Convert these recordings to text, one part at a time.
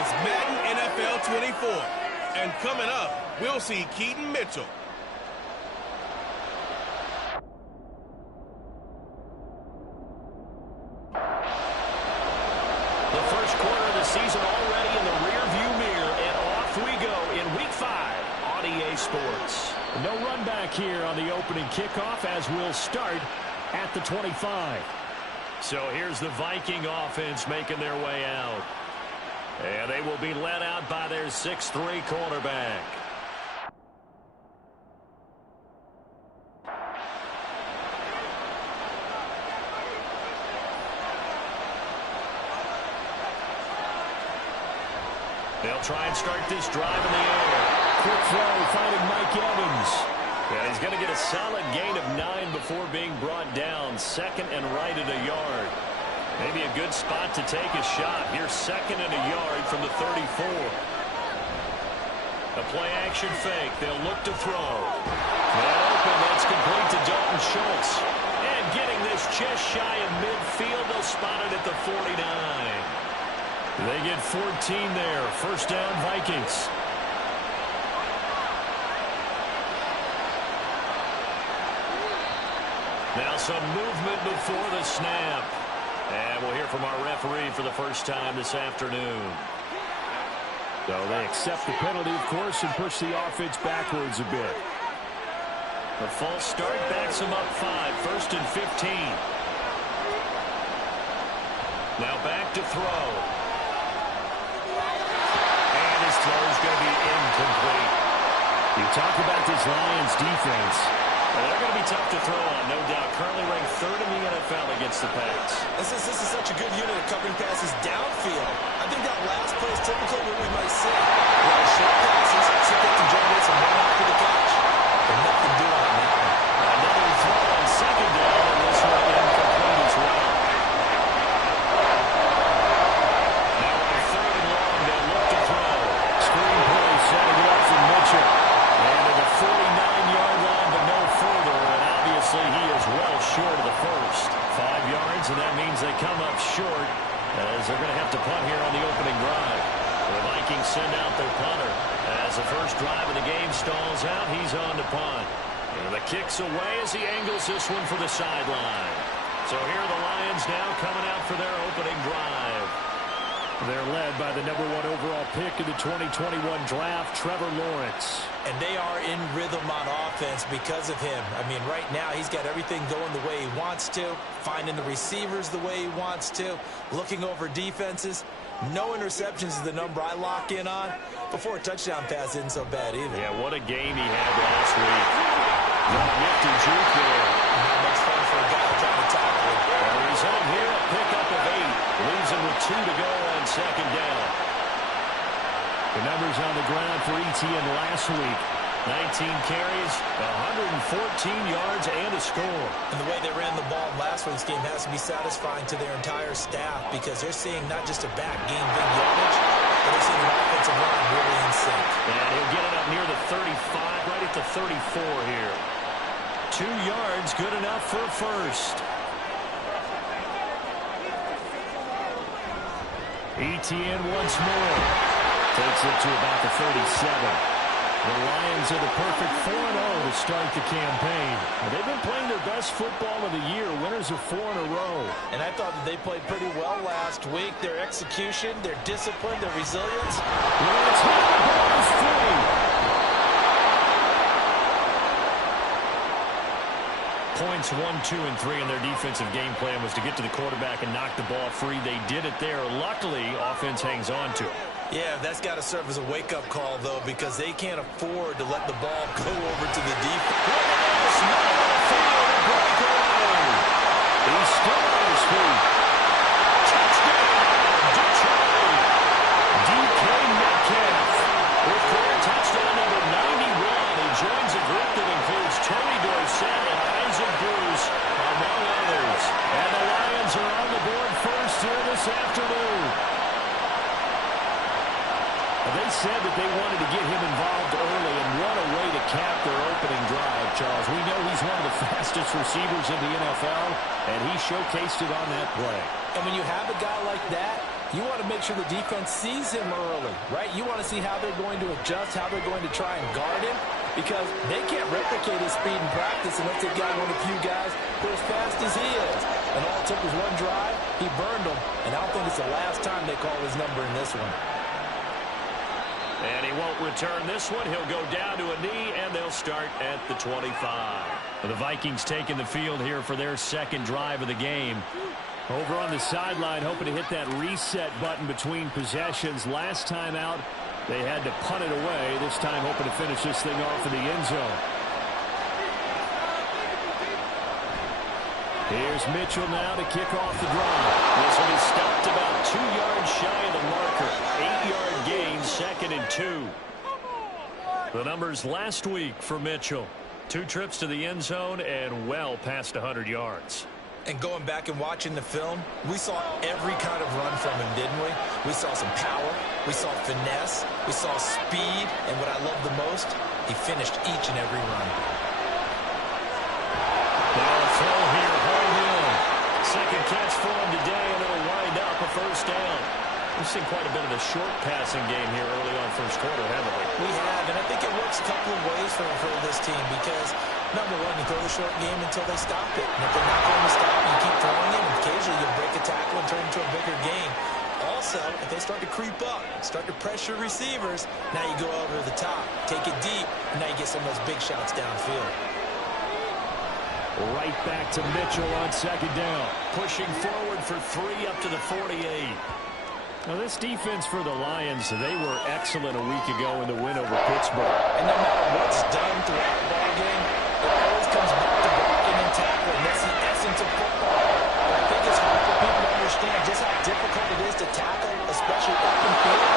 It's Madden NFL 24. And coming up, we'll see Keaton Mitchell. The first quarter of the season already in the rearview mirror, and off we go in Week 5 on EA Sports. No run back here on the opening kickoff as we'll start at the 25. So here's the Viking offense making their way out. And they will be led out by their 6'3" quarterback. They'll try and start this drive in the air. Quick throw, finding Mike Evans. Yeah, he's going to get a solid gain of 9 before being brought down. Second and right at a yard. Maybe a good spot to take a shot. Here's second and a yard from the 34. A play-action fake. They'll look to throw. That open, that's complete to Dalton Schultz. And getting this just shy of midfield, they'll spot it at the 49. They get 14 there. First down, Vikings. Now some movement before the snap. And we'll hear from our referee for the first time this afternoon. So they accept the penalty, of course, and push the offense backwards a bit. The false start backs them up 5. First and 15. Now back to throw. And his throw is going to be incomplete. You talk about this Lions defense. Well, they're going to be tough to throw on, no doubt. Currently ranked 3rd in the NFL against the pass. This is such a good unit of covering passes downfield. I think that last play is typically what we might see. A lot of short passes, so they can generate some run after the catch. But nothing doing on that one. Another throw on second down, and this one incomplete as well. Now on 3rd and long, they'll look to throw. Screen play setting it up for Mitchell. And to the 49-yard line, but no further. And obviously he is well short of the first. 5 yards, and that means they come up short as they're going to have to punt here on the opening drive. The Vikings send out their punter. As the first drive of the game stalls out, he's on to punt. And the kick's away as he angles this one for the sideline. So here are the Lions now coming out for their opening drive. They're led by the number 1 overall pick in the 2021 draft, Trevor Lawrence. And they are in rhythm on offense because of him. I mean, right now he's got everything going the way he wants to, finding the receivers the way he wants to, looking over defenses. No interceptions is the number I lock in on. Before a touchdown pass isn't so bad either. Yeah, what a game he had last week. Nifty juke there. Not much fun for a guy trying to tackle him. Well, he's home here, a pickup of 8. Leaves him with 2 to go on second down. The numbers on the ground for Etienne last week. 19 carries, 114 yards, and a score. And the way they ran the ball in last week's game has to be satisfying to their entire staff because they're seeing not just a back gain big yardage, but they're seeing an offensive line really in sync. And he'll get it up near the 35, right at the 34 here. 2 yards, good enough for a first. Etienne once more. Takes it to about the 37. The Lions are the perfect 4-0 to start the campaign. They've been playing their best football of the year. Winners of 4 in a row. And I thought that they played pretty well last week. Their execution, their discipline, their resilience. Lawrence hit the ball is free. Points 1, 2, and 3 in their defensive game plan was to get to the quarterback and knock the ball free. They did it there. Luckily, offense hangs on to it. Yeah, that's got to serve as a wake-up call, though, because they can't afford to let the ball go over to the defense. He's still on his feet. Touchdown, Detroit. DK Metcalf with career touchdown number 91. He joins a group that includes Tony Dorsett and Isaac Bruce, among others. And the Lions are on the board first here this afternoon. They said that they wanted to get him involved early, and what a way to cap their opening drive, Charles. We know he's one of the fastest receivers in the NFL, and he showcased it on that play. And when you have a guy like that, You want to make sure the defense sees him early, right? You want to see how they're going to adjust, how they're going to try and guard him, because they can't replicate his speed in practice unless they've got one of the few guys who are as fast as he is. And all it took was one drive. He burned them, and I don't think it's the last time they call his number in this one. And he won't return this one. He'll go down to a knee, and they'll start at the 25. The Vikings taking the field here for their second drive of the game. Over on the sideline, hoping to hit that reset button between possessions. Last time out, they had to punt it away. This time, hoping to finish this thing off in the end zone. Here's Mitchell now to kick off the drive. This one is stopped about 2 yards shy of the marker. 8-yard gain, 2nd and 2. The numbers last week for Mitchell. 2 trips to the end zone and well past 100 yards. And going back and watching the film, we saw every kind of run from him, didn't we? We saw some power, we saw finesse, we saw speed, and what I love the most, he finished each and every run. They'll throw here, hold in. Second catch for him today, and it'll wind up a first down. We've seen quite a bit of a short passing game here early on first quarter, haven't we? We have, and I think it works a couple of ways for this team because, number one, you throw the short game until they stop it. And if they're not going to stop it, you keep throwing it, and occasionally you'll break a tackle and turn it into a bigger gain. Also, if they start to creep up, start to pressure receivers, now you go over the top, take it deep, and now you get some of those big shots downfield. Right back to Mitchell on second down. Pushing forward for 3 up to the 48. Now, this defense for the Lions, they were excellent a week ago in the win over Pittsburgh. And no matter what's done throughout the ball game, it always comes back to blocking and tackling. That's the essence of football. But I think it's hard for people to understand just how difficult it is to tackle, especially open field.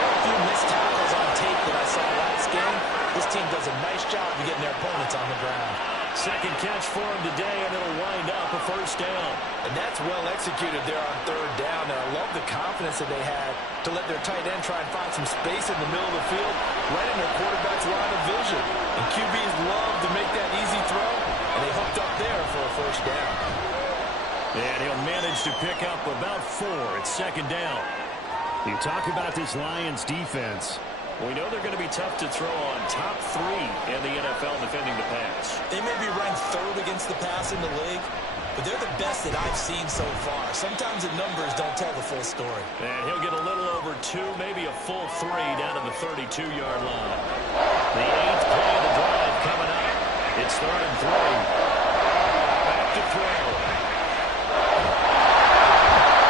Very few missed tackles on tape that I saw last game. This team does a nice job of getting their opponents on the ground. Second catch for him today, and it'll wind up a first down. And that's well executed there on third down. And I love the confidence that they had to let their tight end try and find some space in the middle of the field, right in their quarterback's line of vision. And QBs love to make that easy throw, and they hooked up there for a first down. And he'll manage to pick up about 4 at second down. You talk about this Lions defense. We know they're going to be tough to throw on. Top 3 in the NFL defending the pass. They may be ranked 3rd against the pass in the league, but they're the best that I've seen so far. Sometimes the numbers don't tell the full story. And he'll get a little over 2, maybe a full 3 down to the 32-yard line. The 8th play of the drive coming up. It's 3rd and 3. Back to throw.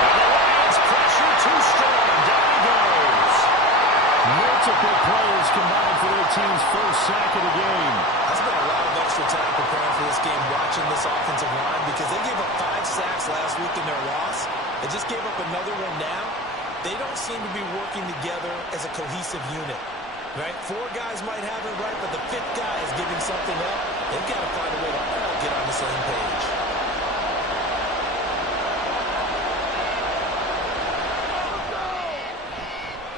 And the Lions pressure too strong. Down he goes. Multiple players combined for their team's first sack of the game. I spent a lot of extra time preparing for this game, watching this offensive line, because they gave up 5 sacks last week in their loss. They just gave up another one now. They don't seem to be working together as a cohesive unit. Right? 4 guys might have it right, but the 5th guy is giving something up. They've got to find a way to all get on the same page.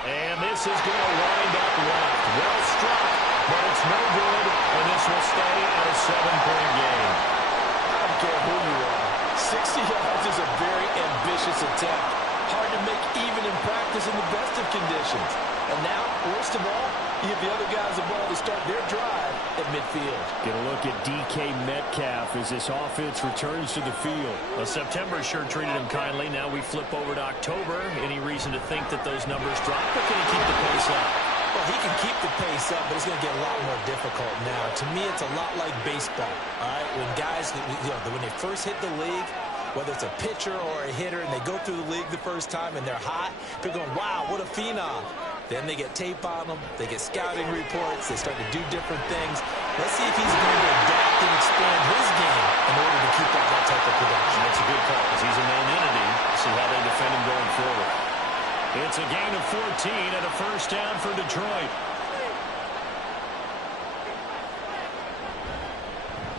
And this is going to wind up left. Well struck, but it's no good, and this will stay at a 7-point game. I don't care who you are. 60 yards is a very ambitious attempt. Hard to make even in practice in the best of conditions. And now, worst of all, you give the other guys the ball to start their drive at midfield. Get a look at DK Metcalf as this offense returns to the field. Well, September sure treated him kindly. Now we flip over to October. Any reason to think that those numbers drop, or can he keep the pace up? Well, he can keep the pace up, but it's going to get a lot more difficult now. To me, it's a lot like baseball. All right, when guys, when they first hit the league, whether it's a pitcher or a hitter, and they go through the league the first time and they're hot, they're going, wow, what a phenom. Then they get tape on them, they get scouting reports, they start to do different things. Let's see if he's going to adapt and expand his game in order to keep up that type of production. That's a good call, because he's a known entity. See how they defend him going forward. It's a gain of 14 and a first down for Detroit.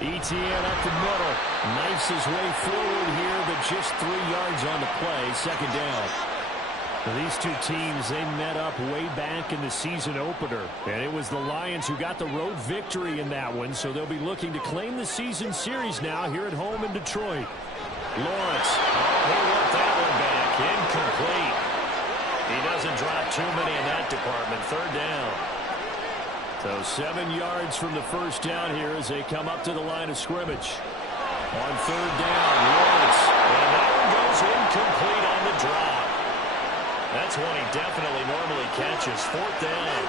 Etienne up the middle. Knifes his way forward here, but just 3 yards on the play. Second down. Now, these two teams, they met up way back in the season opener. And it was the Lions who got the road victory in that one, so they'll be looking to claim the season series now here at home in Detroit. Lawrence. Oh, he'll let that one back. Incomplete. He doesn't drop too many in that department. Third down. So 7 yards from the first down here as they come up to the line of scrimmage. On third down, Lawrence. And that one goes incomplete on the drop. That's one he definitely normally catches. Fourth down.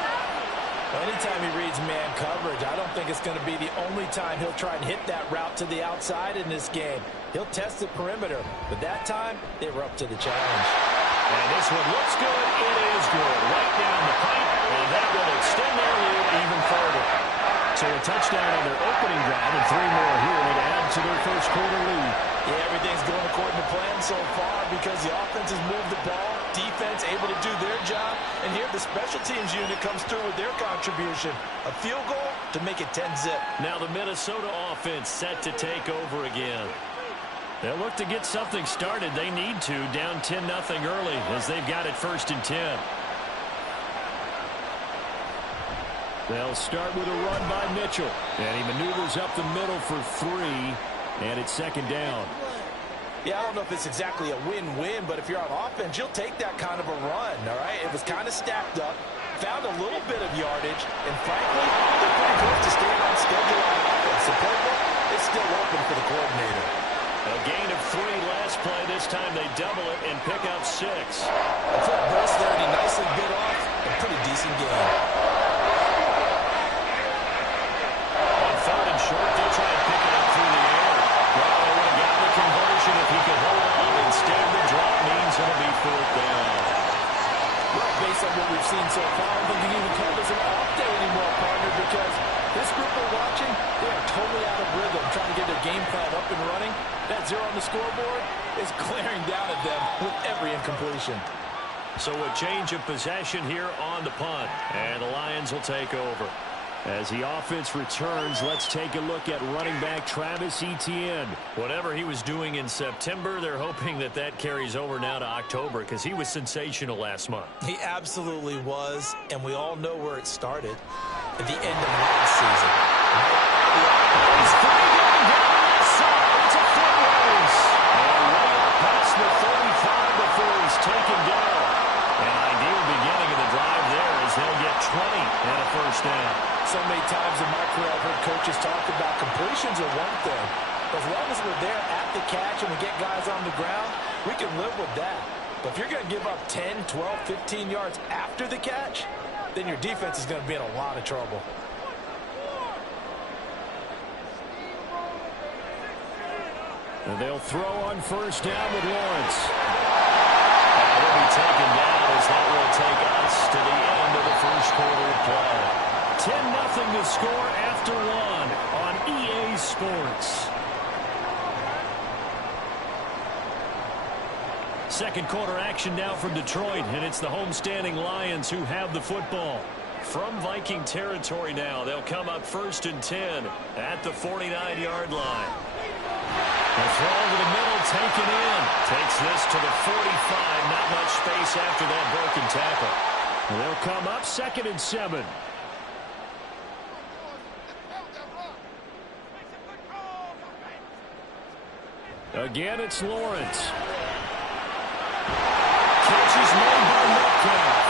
Anytime he reads man coverage, I don't think it's going to be the only time he'll try and hit that route to the outside in this game. He'll test the perimeter, but that time, they were up to the challenge. And this one looks good. It is good. Right down the pipe, and that will extend their lead even further. So a touchdown on their opening drive and 3 more here to add to their first quarter lead. Yeah, everything's going according to plan so far because the offense has moved the ball, defense able to do their job, and here the special teams unit comes through with their contribution. A field goal to make it 10-zip. Now the Minnesota offense set to take over again. They'll look to get something started. They need to, down 10-0 early as they've got it 1st and 10. They'll start with a run by Mitchell. And he maneuvers up the middle for 3. And it's 2nd down. Yeah, I don't know if it's exactly a win-win, but if you're on offense, you'll take that kind of a run, all right? It was kind of stacked up, found a little bit of yardage, and frankly, they're pretty close to staying on schedule on offense. The playbook is still open for the coordinator. A gain of 3 last play. This time they double it and pick up 6. A foot burst there, and he nicely bit off a pretty decent gain. On 3rd and short, they'll try and pick it up through the air. Well, they would have gotten the conversion if he could hold on. Instead, the drop means it'll be 4th down. Well, based on what we've seen so far, I don't think you can even call this an off day anymore, partner, because this group we're watching, they are totally out of rhythm, trying to get their game plan up and running. That 0 on the scoreboard is glaring down at them with every incompletion. So a change of possession here on the punt, and the Lions will take over. As the offense returns, let's take a look at running back Travis Etienne. Whatever he was doing in September, they're hoping that that carries over now to October because he was sensational last month. He absolutely was, and we all know where it started at the end of last season. He's free going down the left side. It's a foot race. And way up past the 35 before he's taken down. An ideal beginning of the drive there as they'll get 20 and a 1st down. So many times in my career I've heard coaches talk about completions are one thing. But as long as we're there at the catch and we get guys on the ground, we can live with that. But if you're going to give up 10, 12, 15 yards after the catch, then your defense is going to be in a lot of trouble. And they'll throw on 1st down with Lawrence. He'll be taken down as that will take us to the end of the first quarter of play. 10-0 to score after 1 on EA Sports. Second quarter action now from Detroit, and it's the homestanding Lions who have the football. From Viking territory now, they'll come up 1st and 10 at the 49-yard line. The throw to the middle, taken in. Takes this to the 45. Not much space after that broken tackle. And they'll come up 2nd and 7. Again, it's Lawrence. Catch is made by Metcalf.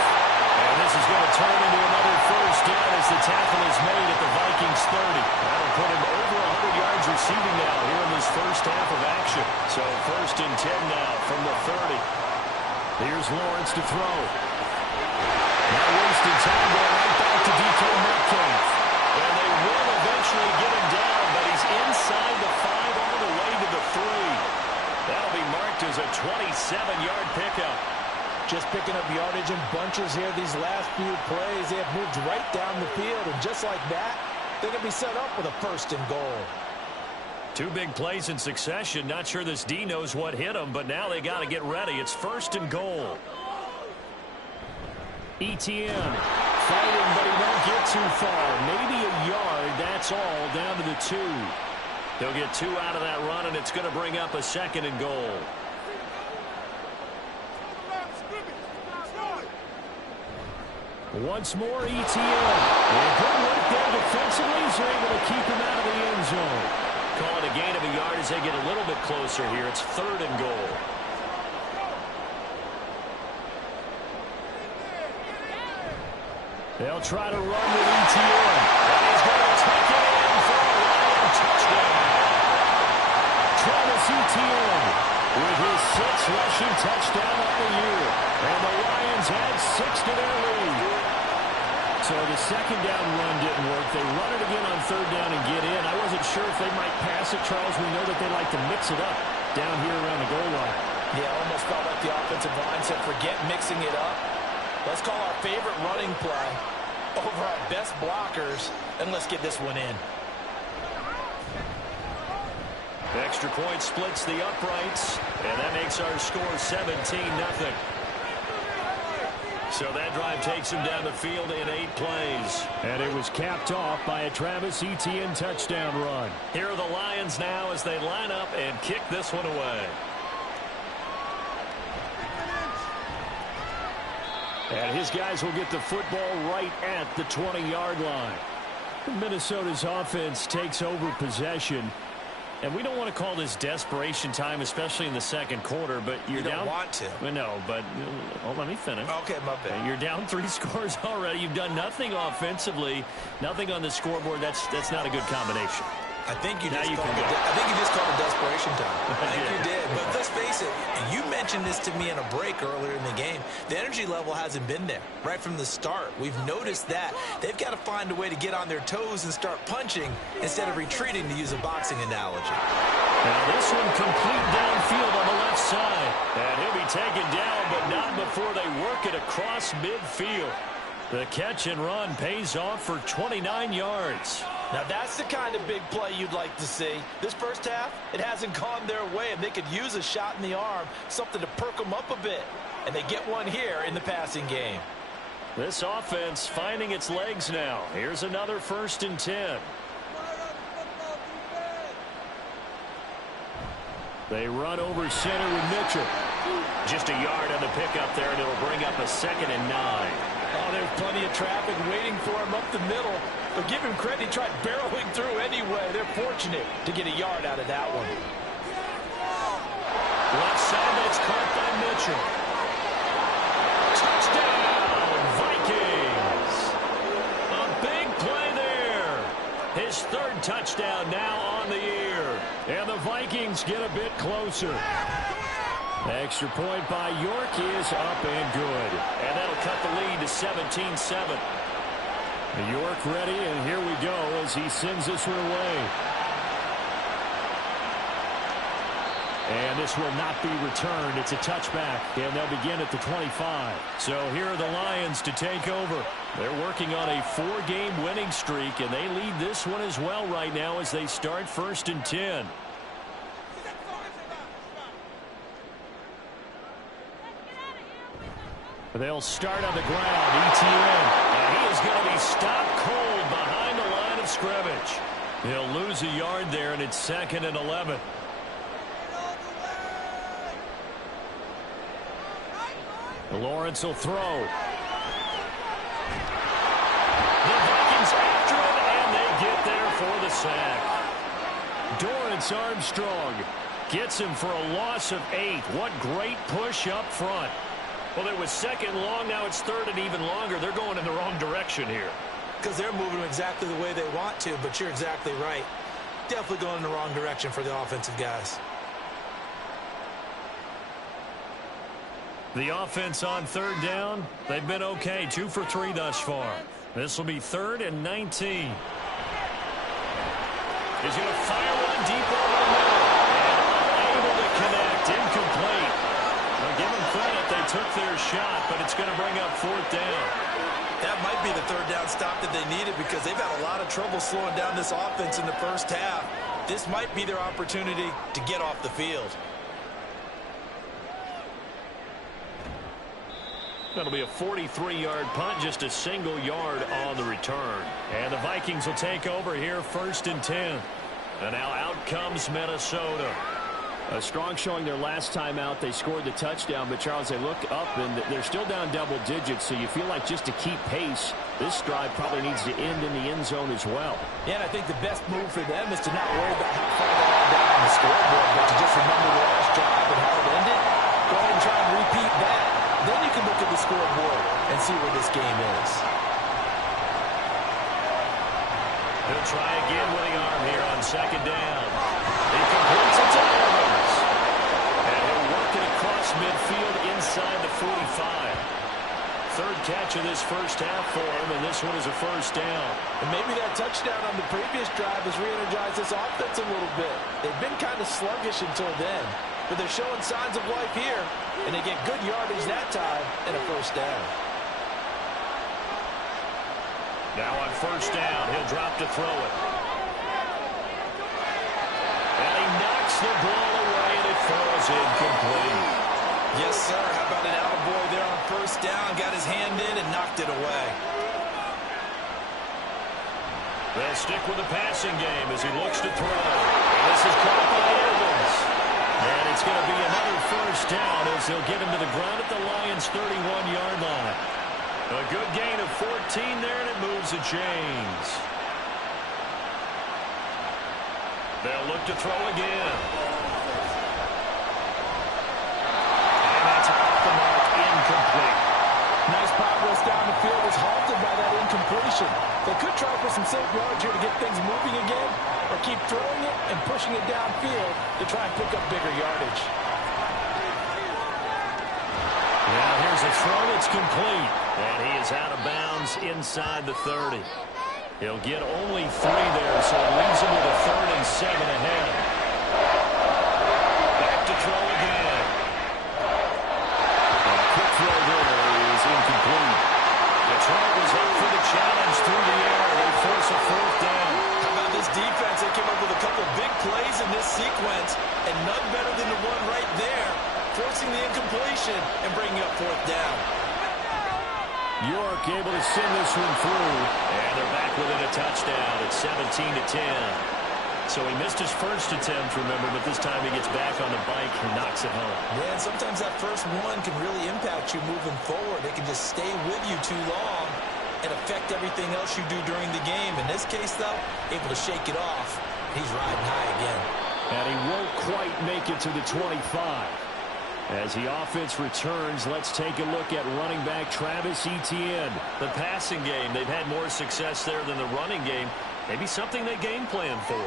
And this is going to turn into another 1st down as the tackle is made at the Vikings 30. That'll put him over 100 yards receiving now here in this first half of action. So 1st and 10 now from the 30. Here's Lawrence to throw. Not wasting time, going right back to DK Metcalf. And they will eventually get him down, but he's inside the 5 all the way to the 3. That'll be marked as a 27-yard pickup. Just picking up yardage in bunches here these last few plays. They have moved right down the field, and just like that, they're going to be set up with a 1st and goal. 2 big plays in succession. Not sure this D knows what hit him, but now they got to get ready. It's 1st and goal. Etienne fighting, but he won't get too far. Maybe a yard, that's all, down to the 2. They'll get 2 out of that run, and it's going to bring up a 2nd and goal. Once more, Etienne. And good work there defensively. He's able to keep him out of the end zone. Call it a gain of a yard as they get a little bit closer here. It's 3rd and goal. They'll try to run with ETN. And he's going to take it in for a Lion touchdown. Travis Etienne with his 6th rushing touchdown of the year. And the Lions add 6 to their lead. So the second down run didn't work. They run it again on third down and get in. I wasn't sure if they might pass it, Charles. We know that they like to mix it up down here around the goal line. Yeah, almost felt like the offensive line said, forget mixing it up. Let's call our favorite running play over our best blockers, and let's get this one in. The extra point splits the uprights, and that makes our score 17-0. So that drive takes him down the field in 8 plays. And it was capped off by a Travis Etienne touchdown run. Here are the Lions now as they line up and kick this one away. And his guys will get the football right at the 20-yard line. Minnesota's offense takes over possession. And we don't want to call this desperation time, especially in the second quarter, but you're down. You don't want to. No, but let me finish. Okay, my bad. You're down 3 scores already. You've done nothing offensively, nothing on the scoreboard. That's not a good combination. I think you just called it desperation time. I think you did. But let's face it, you mentioned this to me in a break earlier in the game. The energy level hasn't been there right from the start. We've noticed that. They've got to find a way to get on their toes and start punching instead of retreating, to use a boxing analogy. Now this one complete downfield on the left side. And he'll be taken down, but not before they work it across midfield. The catch and run pays off for 29 yards. Now that's the kind of big play you'd like to see. This first half, it hasn't gone their way, and they could use a shot in the arm, something to perk them up a bit. And they get one here in the passing game. This offense finding its legs now. Here's another 1st and 10. They run over center with Mitchell. Just a yard on the pickup there, and it'll bring up a 2nd and 9. Oh, there's plenty of traffic waiting for him up the middle. But give him credit, he tried barreling through anyway. They're fortunate to get a yard out of that one. Left side, that's caught by Mitchell. Touchdown, Vikings. A big play there. His 3rd touchdown now on the year. And the Vikings get a bit closer. Extra point by York is up and good. And that'll cut the lead to 17-7. York ready, and here we go as he sends this one away. And this will not be returned. It's a touchback, and they'll begin at the 25. So here are the Lions to take over. They're working on a 4-game winning streak, and they lead this one as well right now as they start 1st and 10. They'll start on the ground. ETN. And he is going to be stopped cold behind the line of scrimmage. He'll lose a yard there, and it's 2nd and 11. Lawrence will throw. The Vikings after him, and they get there for the sack. Dorrance Armstrong gets him for a loss of 8. What great push up front. Well, it was 2nd long. Now it's 3rd and even longer. They're going in the wrong direction here. Because they're moving exactly the way they want to, but you're exactly right. Definitely going in the wrong direction for the offensive guys. The offense on 3rd down, they've been okay. 2 for 3 thus far. This will be 3rd and 19. He's going to fire one deep over the middle. And unable to connect. Incomplete. Now give them credit. They took their shot, but it's going to bring up 4th down. That might be the 3rd down stop that they needed because they've had a lot of trouble slowing down this offense in the first half. This might be their opportunity to get off the field. That'll be a 43-yard punt, just a single yard on the return. And the Vikings will take over here 1st and 10. And now out comes Minnesota. A strong showing their last time out. They scored the touchdown, but Charles, they look up and they're still down double digits, so you feel like just to keep pace, this drive probably needs to end in the end zone as well. Yeah, and I think the best move for them is to not worry about how far they are down on the scoreboard, but to just remember the last drive and how it ended. Go ahead and try and repeat that. Then you can look at the scoreboard and see where this game is. He'll try again with the arm here on second down. He completes it to Evans. And he'll work it across midfield inside the 45. Third catch of this first half for him, and this one is a first down. And maybe that touchdown on the previous drive has re-energized this offense a little bit. They've been kind of sluggish until then, but they're showing signs of life here, and they get good yardage that time and a first down. Now on first down, he'll drop to throw it. And he knocks the ball away, and it falls incomplete. Yes, sir. How about an attaboy there on first down? Got his hand in and knocked it away. They'll stick with the passing game as he looks to throw. And this is caught by Evans. And it's going to be another first down as they'll get him to the ground at the Lions' 31-yard line. A good gain of 14 there, and it moves the chains. They'll look to throw again. Incomplete. Nice progress down the field is halted by that incompletion. They could try for some safe yards here to get things moving again, or keep throwing it and pushing it downfield to try and pick up bigger yardage. Now here's a throw that's complete, and he is out of bounds inside the 30. He'll get only 3 there, so it leaves him with a 3rd and 7 ahead. Back to throw again. Throw there is incomplete. Detroit was up for the challenge through the air. They force a 4th down. How about this defense? They came up with a couple big plays in this sequence, and none better than the one right there, forcing the incompletion and bringing up 4th down. York able to send this one through, and they're back within a touchdown at 17-10. So he missed his first attempt, remember, but this time he gets back on the bike and knocks it home. Yeah, and sometimes that first one can really impact you moving forward. It can just stay with you too long and affect everything else you do during the game. In this case, though, able to shake it off. He's riding high again. And he won't quite make it to the 25. As the offense returns, let's take a look at running back Travis Etienne. The passing game, they've had more success there than the running game. Maybe something they game plan for.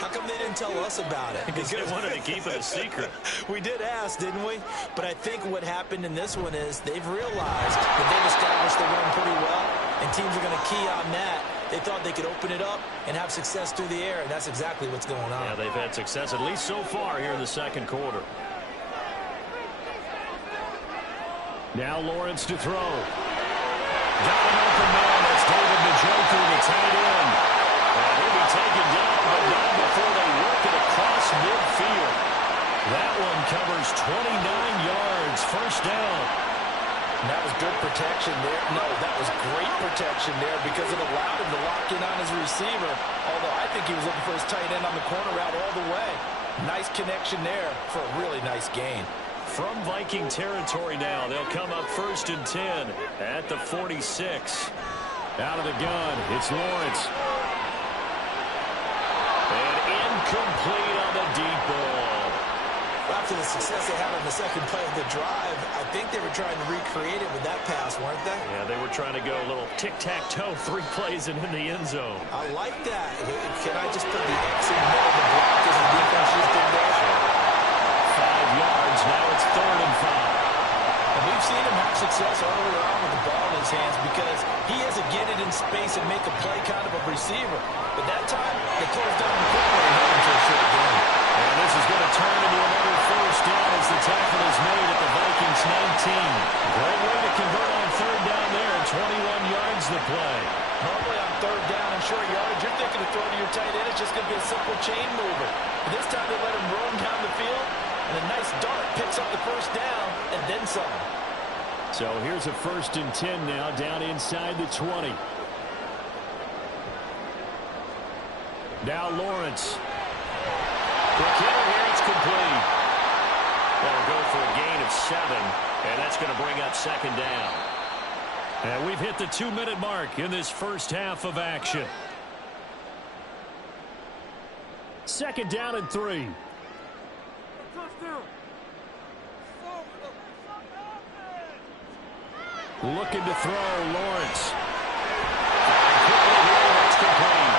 How come they didn't tell us about it? Because they wanted to keep it a secret. We did ask, didn't we? But I think what happened in this one is they've realized that they've established the run pretty well, and teams are going to key on that. They thought they could open it up and have success through the air, and that's exactly what's going on. Yeah, they've had success, at least so far here in the second quarter. Now Lawrence to throw. Got an open man. That's David Njoku, the tight end. And he'll be taken down, but not before they work it across midfield. That one covers 29 yards. First down. And that was good protection there. No, that was great protection there because it allowed him to lock in on his receiver. Although I think he was looking for his tight end on the corner route all the way. Nice connection there for a really nice gain. From Viking territory now, they'll come up 1st and 10 at the 46. Out of the gun, it's Lawrence. And incomplete on the deep ball. After the success they had on the second play of the drive, I think they were trying to recreate it with that pass, weren't they? Yeah, they were trying to go a little tic-tac-toe, 3 plays and in the end zone. I like that. Can I just put the X in the middle of the block as the defense just did there? 5 yards, now it's 3rd and 5. And we've seen him have success earlier on with the ball in his hands because he has to get it in space and make a play kind of a receiver. But that time, they closed down the corner and held him to a short gain. And this is going to turn into another first down as the tackle is made at the Vikings 19. Great way to convert on 3rd down there, 21 yards the play. Normally on 3rd down and short yardage, you're thinking of throwing to your tight end. It's just going to be a simple chain mover. But this time they let him roam down the field, and a nice dart picks up the first down and then some. So here's a 1st and 10 now, down inside the 20. Now Lawrence. Quick hitter here, it's complete. That'll go for a gain of 7, and that's going to bring up 2nd down. And we've hit the 2-minute mark in this first half of action. 2nd down and 3. Looking to throw, Lawrence. Quickly here, that's complete.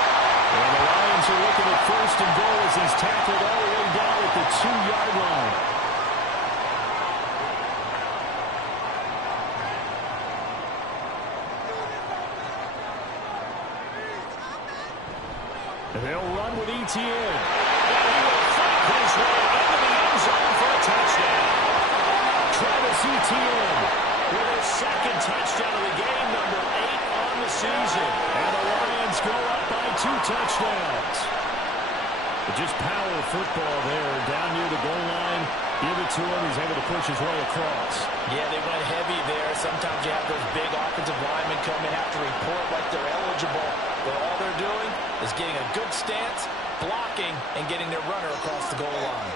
And the Lions are looking at first and goal as he's tackled all the way down at the 2-yard line. And they'll run with Etienne. And he will fight his way into the end zone for a touchdown. Travis Etienne with his second touchdown of the game, number 8 on the season. And the Lions go up by 2 touchdowns. But just power football there, down near the goal line. Give it to him. He's able to push his way across. Yeah, they went heavy there. Sometimes you have those big offensive linemen come in, have to report like they're eligible. But all they're doing is getting a good stance, blocking, and getting their runner across the goal line.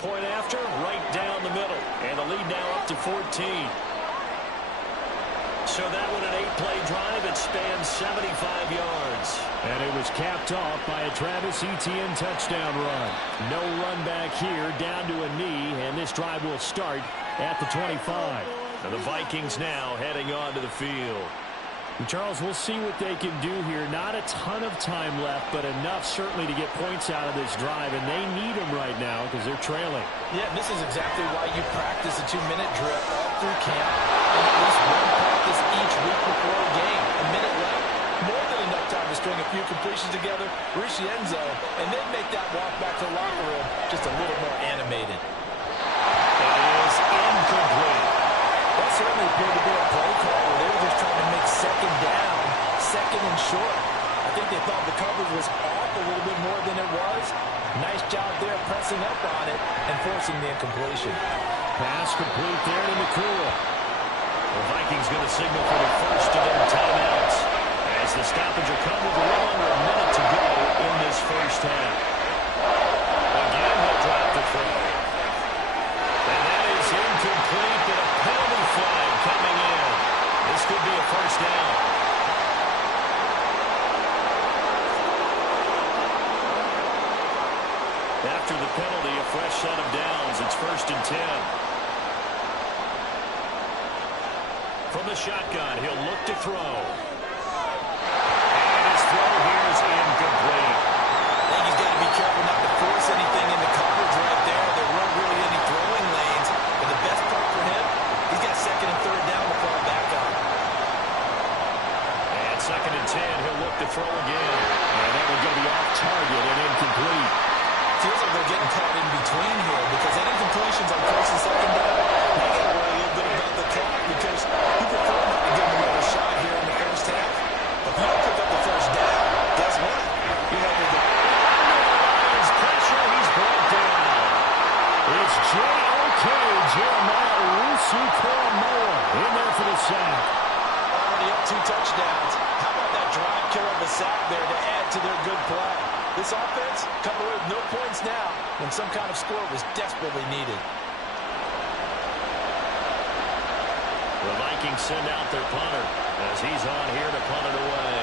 Point after, right down the middle. And the lead now up to 14. So that one an 8-play drive. It spans 75 yards. And it was capped off by a Travis Etienne touchdown run. No run back here, down to a knee, and this drive will start at the 25. And the Vikings now heading onto the field. And Charles, we'll see what they can do here. Not a ton of time left, but enough certainly to get points out of this drive, and they need them right now because they're trailing. Yeah, this is exactly why you practice a 2-minute drill all through camp, and at least one practice each week before a game. A minute left, more than enough time to string a few completions together, reach the end zone, and then make that walk back to the locker room just a little more animated. It is incomplete. That certainly appeared to be a play call where they were just trying to make second down, second and short. I think they thought the coverage was off a little bit more than it was. Nice job there pressing up on it and forcing the incompletion. Pass complete there to McCool. The Vikings going to signal for the first of their timeouts as the stoppage will come with a little under a minute to go in this first half. Again, he'll drop the throw. And that is incomplete, but a penalty flag coming in. This could be a first down. After the penalty, a fresh set of downs. It's 1st and 10. From the shotgun, he'll look to throw. And his throw here is incomplete. I think he's got to be careful not to force anything into coverage right there. There weren't really any throwing lanes. But the best part for him, he's got 2nd and 3rd down to fall back on. And 2nd and 10, he'll look to throw again. And that will go be off target and incomplete. Feels like they're getting caught in between here because that incompletion's on 1st and 2nd down. They got to worry a little bit about the clock because you prefer not to give them another shot here in the first half. If you don't pick up the first down, guess what? You have to go. His pressure, he's brought down. It's J.O.K. Jeremiah Owusu-Koramoah in there for the sack. Already up 2 touchdowns. How about that drive killer of a sack there to add to their good play? This offense coming away with no points now when some kind of score was desperately needed. The Vikings send out their punter as he's on here to punt it away.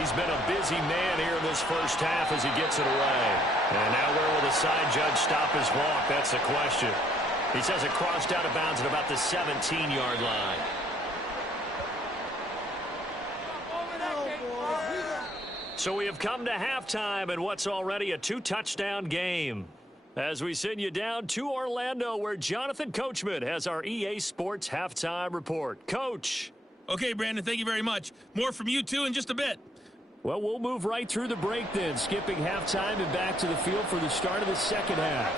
He's been a busy man here in this first half as he gets it away. And now where will the side judge stop his walk? That's the question. He says it crossed out of bounds at about the 17-yard line. So we have come to halftime in what's already a 2-touchdown game. As we send you down to Orlando, where Jonathan Coachman has our EA Sports Halftime Report. Coach. Okay, Brandon, thank you very much. More from you, too, in just a bit. Well, we'll move right through the break then, skipping halftime and back to the field for the start of the second half.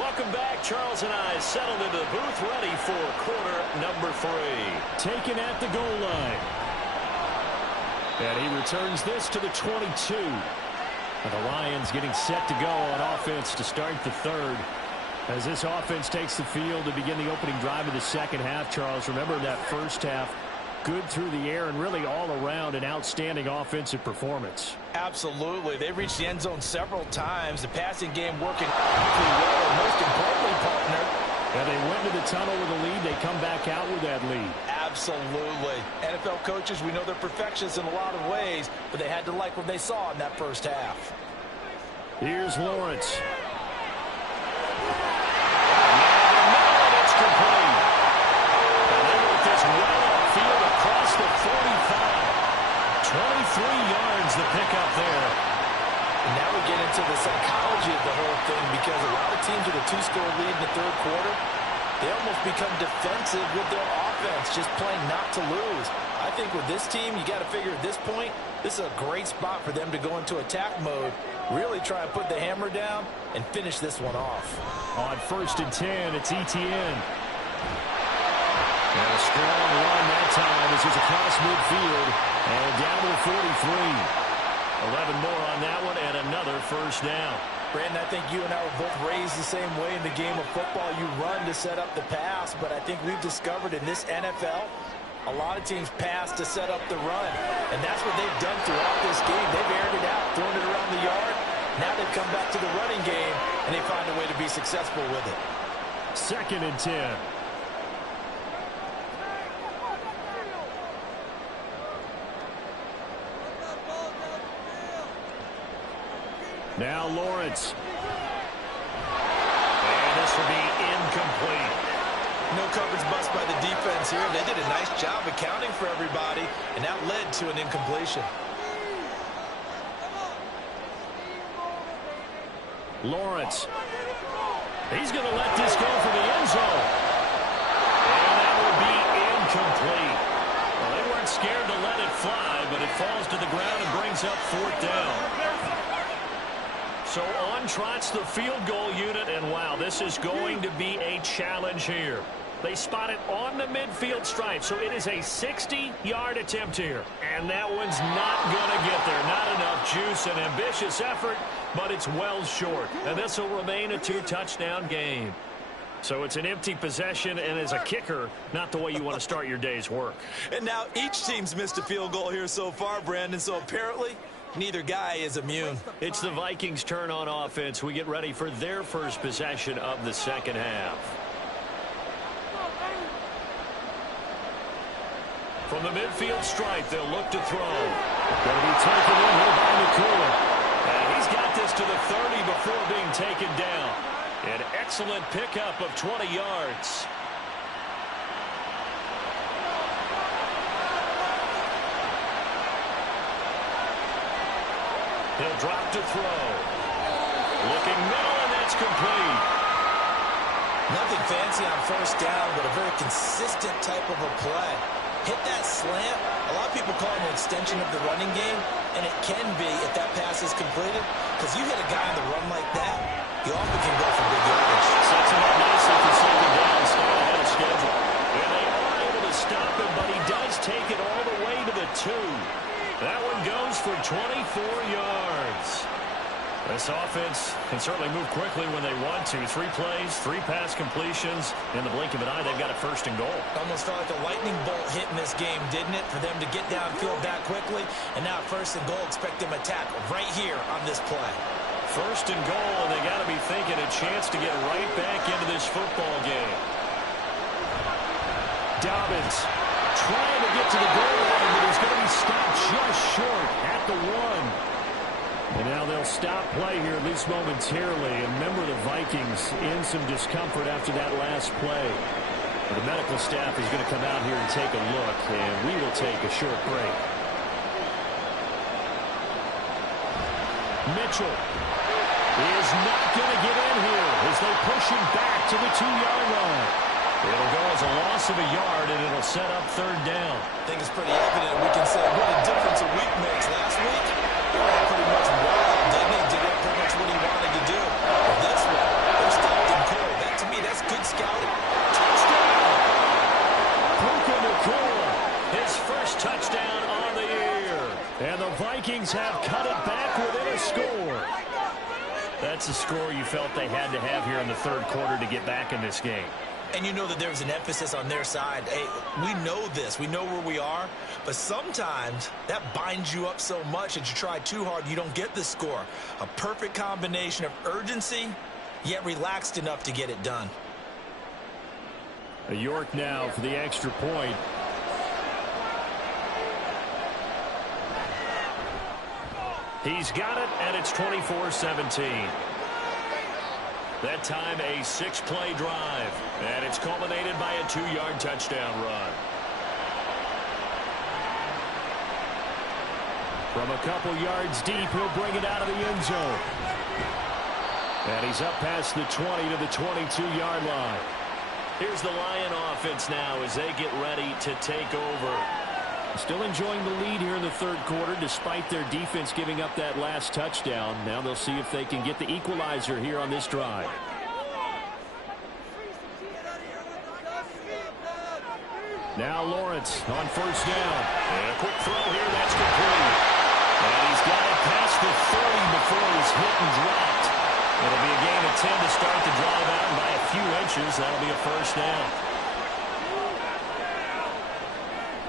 Welcome back. Charles and I settled into the booth ready for quarter number 3. Taken at the goal line. And he returns this to the 22. And the Lions getting set to go on offense to start the third. As this offense takes the field to begin the opening drive of the second half, Charles, remember that first half, good through the air and really all around an outstanding offensive performance. Absolutely. They reached the end zone several times. The passing game working pretty well. And most importantly, partner, and they went into the tunnel with a lead. They come back out with that lead. Absolutely. NFL coaches, we know they're perfectionists in a lot of ways, but they had to like what they saw in that first half. Here's Lawrence. yards the pickup there. And now we get into the psychology of the whole thing, because a lot of teams with a 2-score lead in the third quarter, they almost become defensive with their offense, just playing not to lose. I think with this team, you got to figure at this point, this is a great spot for them to go into attack mode, really try and put the hammer down and finish this one off. On 1st and 10, it's Etienne. And a strong run that time as he's across midfield and down to the 43. 11 more on that one and another first down. Brandon, I think you and I were both raised the same way in the game of football. You run to set up the pass, but I think we've discovered in this NFL, a lot of teams pass to set up the run, and that's what they've done throughout this game. They've aired it out, thrown it around the yard. Now they've come back to the running game, and they find a way to be successful with it. 2nd and 10. Now Lawrence. And this will be incomplete. No coverage bust by the defense here. They did a nice job accounting for everybody, and that led to an incompletion. Lawrence. He's going to let this go for the end zone. And that will be incomplete. Well, they weren't scared to let it fly, but it falls to the ground and brings up 4th down. So on trots the field goal unit, and wow, this is going to be a challenge here. They spot it on the midfield stripe, so it is a 60-yard attempt here. And that one's not going to get there. Not enough juice, an ambitious effort, but it's well short. And this will remain a 2-touchdown game. So it's an empty possession, and as a kicker, not the way you want to start your day's work. And now each team's missed a field goal here so far, Brandon, so apparently neither guy is immune. It's the Vikings' turn on offense. We get ready for their first possession of the second half. From the midfield stripe, they'll look to throw. Going to be taken in here by McCool. And he's got this to the 30 before being taken down. An excellent pickup of 20 yards. He'll drop to throw. Looking middle, and that's complete. Nothing fancy on first down, but a very consistent type of a play. Hit that slant. A lot of people call it an extension of the running game, and it can be if that pass is completed, because you hit a guy on the run like that, you often can go for big yardage. Sets him up nicely for second down, stay ahead of schedule. And they are able to stop him, but he does take it all the way to the 2. That one goes for 24 yards. This offense can certainly move quickly when they want to. 3 plays, 3 pass completions. In the blink of an eye, they've got a 1st and goal. Almost felt like a lightning bolt hit in this game, didn't it? For them to get downfield that quickly. And now 1st and goal, expect them to attack right here on this play. 1st and goal, and they got to be thinking a chance to get right back into this football game. Dobbins trying to get to the goal line, but he's going to be stopped just short at the 1. And now they'll stop play here, at least momentarily. And remember, the Vikings in some discomfort after that last play. But the medical staff is going to come out here and take a look, and we will take a short break. Mitchell is not going to get in here as they push him back to the 2-yard line. It'll go as a loss of a yard, and it'll set up 3rd down. I think it's pretty evident. We can say what a difference a week makes. Last week, he ran pretty much wild, didn't he? Did pretty much what he wanted to do. But this one, they're stopped and cold. That, to me, that's good scouting. Touchdown! Puka Nacua, his first touchdown on the year. And the Vikings have cut it back within a score. That's a score you felt they had to have here in the 3rd quarter to get back in this game. And you know that there's an emphasis on their side. Hey, we know this. We know where we are. But sometimes that binds you up so much that you try too hard, you don't get the score. A perfect combination of urgency, yet relaxed enough to get it done. York now for the extra point. He's got it, and it's 24-17. That time a 6-play drive, and it's culminated by a 2-yard touchdown run. From a couple yards deep, he'll bring it out of the end zone. And he's up past the 20 to the 22-yard line. Here's the Lion offense now as they get ready to take over. Still enjoying the lead here in the third quarter despite their defense giving up that last touchdown. Now they'll see if they can get the equalizer here on this drive. Now Lawrence on first down. And a quick throw here. That's complete. And he's got it past the 30 before he's hit and dropped. It'll be a gain of 10 to start the drive out, and by a few inches, that'll be a first down.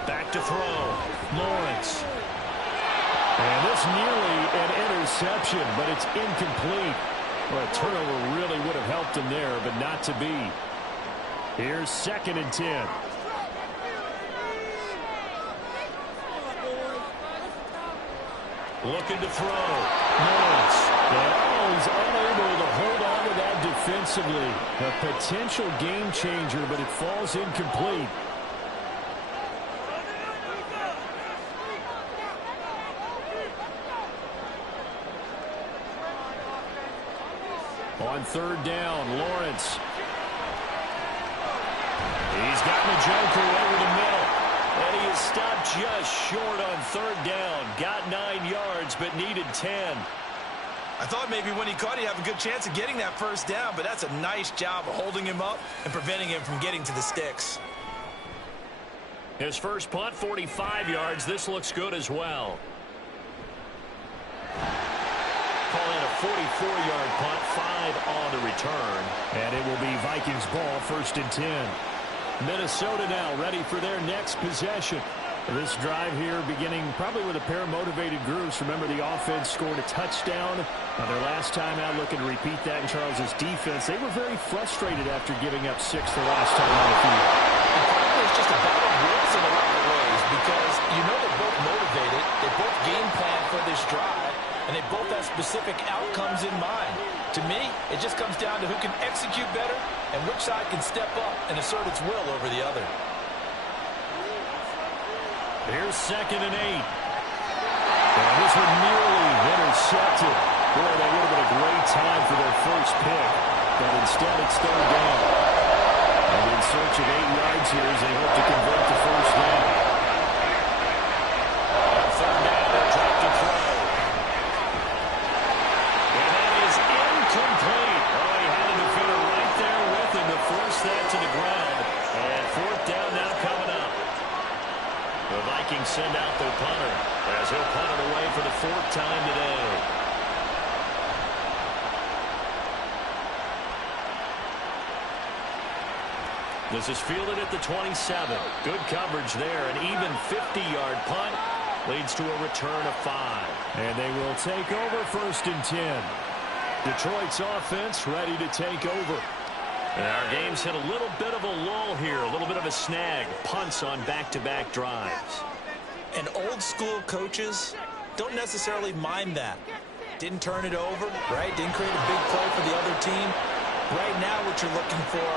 Back to throw. Lawrence. And this nearly an interception, but it's incomplete. Well, a turnover really would have helped him there, but not to be. Here's 2nd and 10. Looking to throw. Lawrence. Oh, he's unable to hold on to that defensively. A potential game changer, but it falls incomplete. On third down, Lawrence. He's got Njoku over the middle. And he is stopped just short on third down. Got 9 yards, but needed 10. I thought maybe when he caught, he'd have a good chance of getting that first down, but that's a nice job of holding him up and preventing him from getting to the sticks. His first punt, 45 yards. This looks good as well. Call it a 44-yard punt, 5 on the return. And it will be Vikings ball, 1st and 10. Minnesota now ready for their next possession. This drive here beginning probably with a pair of motivated groups. Remember, the offense scored a touchdown their last time out, looking to repeat that in Charles's defense. They were very frustrated after giving up 6 the last time on the field. It's just a battle of wills in a lot of ways because you know they're both motivated. They both game plan for this drive, and they both have specific outcomes in mind. To me, it just comes down to who can execute better and which side can step up and assert its will over the other. Here's 2nd and 8. And this one nearly intercepted. Boy, that would have been a great time for their first pick. But instead, it's third down. And in search of 8 yards here as they hope to convert the first down. Third down, they'll drop to throw. And that is incomplete. Oh, he had a defender right there with him to force that to the ground. And 4th down now coming up. The Vikings send out their punter as he'll punt it away for the 4th time today. This is fielded at the 27. Good coverage there. An even 50-yard punt leads to a return of 5. And they will take over 1st and 10. Detroit's offense ready to take over. And our game's hit a little bit of a lull here, a little bit of a snag. Punts on back-to-back drives. And old-school coaches don't necessarily mind that. Didn't turn it over, right? Didn't create a big play for the other team. Right now what you're looking for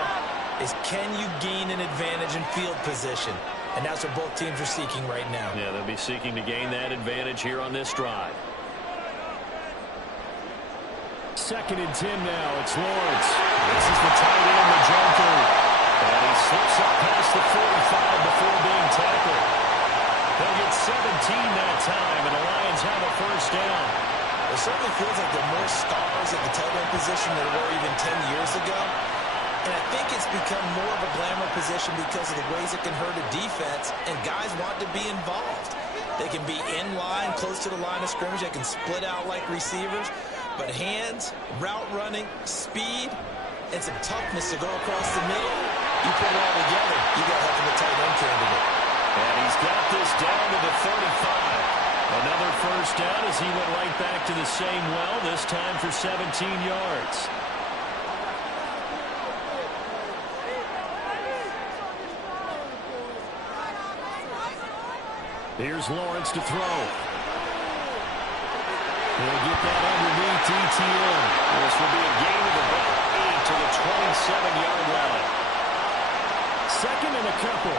is can you gain an advantage in field position? And that's what both teams are seeking right now. Yeah, they'll be seeking to gain that advantage here on this drive. 2nd and 10 now. It's Lawrence. This is the tight end, Njoku. And he slips up past the 45 before being tackled. They'll get 17 that time, and the Lions have a first down. It certainly feels like there are more stars at the tight end position than there were even 10 years ago. And I think it's become more of a glamour position because of the ways it can hurt a defense, and guys want to be involved. They can be in line, close to the line of scrimmage. They can split out like receivers. But hands, route running, speed, and some toughness to go across the middle, you put it all together, you got help from the tight end candidate. And he's got this down to the 35. Another first down as he went right back to the same well, this time for 17 yards. Here's Lawrence to throw. He'll get that underneath ETN. This will be a gain of about 8 to the 27-yard line. 2nd and a couple.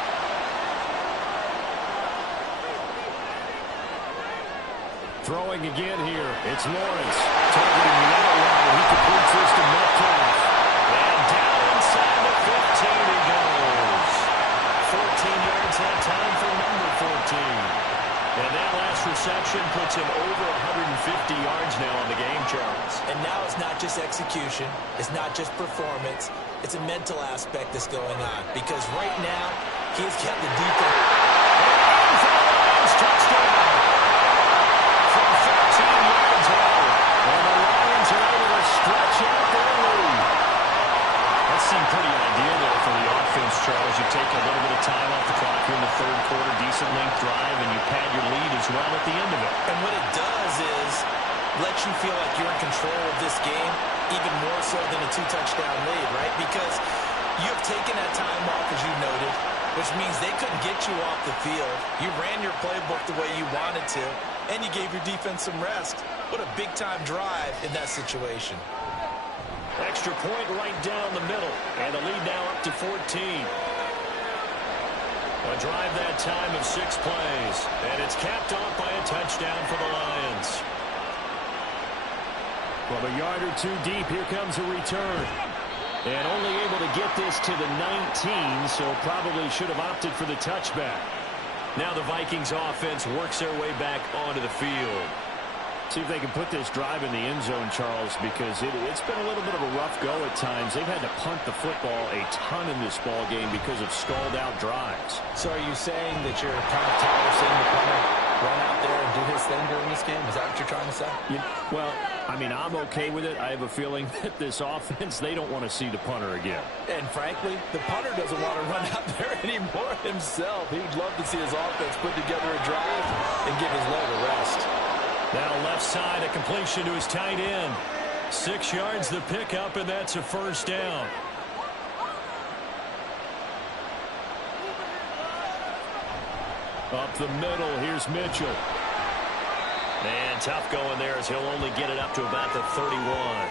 Throwing again here. It's Lawrence. Targeting the out route. He completes this to Metcalf. And down inside the 15 he goes. 14 yards that time for number 14. And that last reception puts him over 150 yards now on the game, Charles. And now it's not just execution. It's not just performance. It's a mental aspect that's going on. Because right now, he's got the defense. Touchdown. From 13 yards out. And the Lions are able to stretch out their lead. That seemed pretty ideal there for the offense, Charles. You take a little bit of time off the clock here in the third quarter, decent length drive, and you pad your lead as well at the end of it. And what it does is let you feel like you're in control of this game, even more so than a 2-touchdown lead, right? Because you've taken that time off, as you noted, which means they couldn't get you off the field. You ran your playbook the way you wanted to, and you gave your defense some rest. What a big-time drive in that situation. Extra point right down the middle, and the lead now up to 14. A drive that time of 6 plays, and it's capped off by a touchdown for the Lions. From a yard or two deep, here comes a return. And only able to get this to the 19, so probably should have opted for the touchback. Now the Vikings offense works their way back onto the field. See if they can put this drive in the end zone, Charles, because it's been a little bit of a rough go at times. They've had to punt the football a ton in this ball game because of stalled-out drives. So are you saying that you're kind of tired of seeing the punter run out there and do his thing during this game? Is that what you're trying to say? Yeah, well, I mean, I'm okay with it. I have a feeling that this offense, they don't want to see the punter again. And frankly, the punter doesn't want to run out there anymore himself. He'd love to see his offense put together a drive and give his leg a rest. Now left side, a completion to his tight end. 6 yards the pickup, and that's a first down. Up the middle, here's Mitchell. And tough going there as he'll only get it up to about the 31.